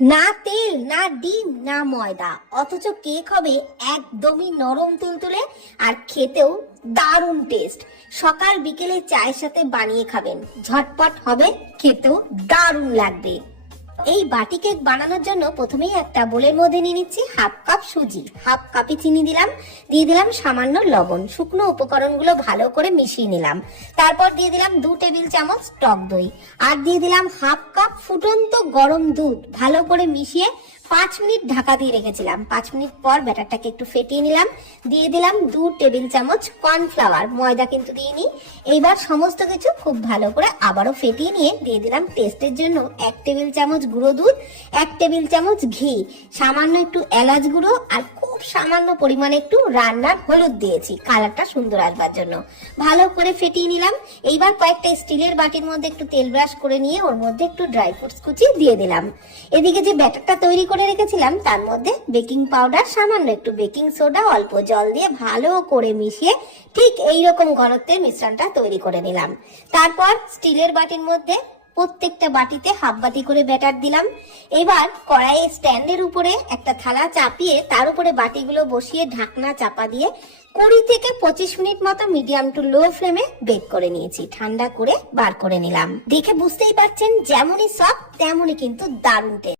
না তেল, না ডিম, না ময়দা, অথচ কেক হবে একদমই নরম তুলতুলে আর খেতেও দারুণ টেস্ট। সকাল বিকেলে চায়ের সাথে বানিয়ে খাবেন, ঝটপট হবে, খেতেও দারুণ লাগবে। এই বাটি কেক বানানোর জন্য প্রথমেই একটা বোলের মধ্যে নিয়ে নিচ্ছি হাফ কাপ সুজি, হাফ কাপি চিনি দিলাম, দিয়ে দিলাম সামান্য লবণ, শুকনো উপকরণগুলো ভালো করে মিশিয়ে নিলাম। তারপর দিয়ে দিলাম 2 টেবিল চামচ টক দই, আর দিয়ে দিলাম হাফ কাপ ফুটন্ত গরম দুধ। ভালো করে মিশিয়ে 5 মিনিট ঢাকা দিয়ে রেখেছিলাম। 5 মিনিট পর ব্যাটারটাকে একটু ফেটিয়ে নিলাম, দিয়ে দিলাম 2 টেবিল চামচ কর্নফ্লাওয়ার, ময়দা কিন্তু দিইনি। এইবার সমস্ত কিছু খুব ভালো করে আবারও ফেটিয়ে নিয়ে দিয়ে দিলাম টেস্টের জন্য 1 টেবিল চামচ গুঁড়ো দুধ, 1 টেবিল চামচ ঘি, সামান্য একটু এলাচ গুঁড়ো, আর খুব সামান্য পরিমাণে একটু রান্নার হলুদ দিয়েছি কালারটা সুন্দর আসবার জন্য। ভালো করে ফেটিয়ে নিলাম। এইবার কয়েকটা স্টিলের বাটির মধ্যে একটু তেল ব্রাশ করে নিয়ে ওর মধ্যে একটু ড্রাই ফ্রুটস কুচি দিয়ে দিলাম। এদিকে যে ব্যাটারটা তৈরি করে রেখেছিলাম তার মধ্যে বেকিং পাউডার, সামান্য একটু বেকিং সোডা, অল্প জল দিয়ে ভালো করে মিশিয়ে ঠিক এইরকম ঘনত্বের মিশ্রণটা তৈরি করে নিলাম। তারপর স্টিলের বাটির মধ্যে প্রত্যেকটা বাটিতে হাফ বাটি করে ব্যাটার দিলাম। এবার কড়াইয়ে স্ট্যান্ডের উপরে একটা থালা চাপিয়ে তার উপরে বাটিগুলো বসিয়ে ঢাকনা চাপা দিয়ে 20 থেকে 25 মিনিট মতো মিডিয়াম টু লো ফ্লেমে বেক করে নিয়েছি। ঠান্ডা করে বার করে নিলাম। দেখে বুঝতেই পারছেন যেমনই সফট তেমনই কিন্তু দারুণ টেস্ট।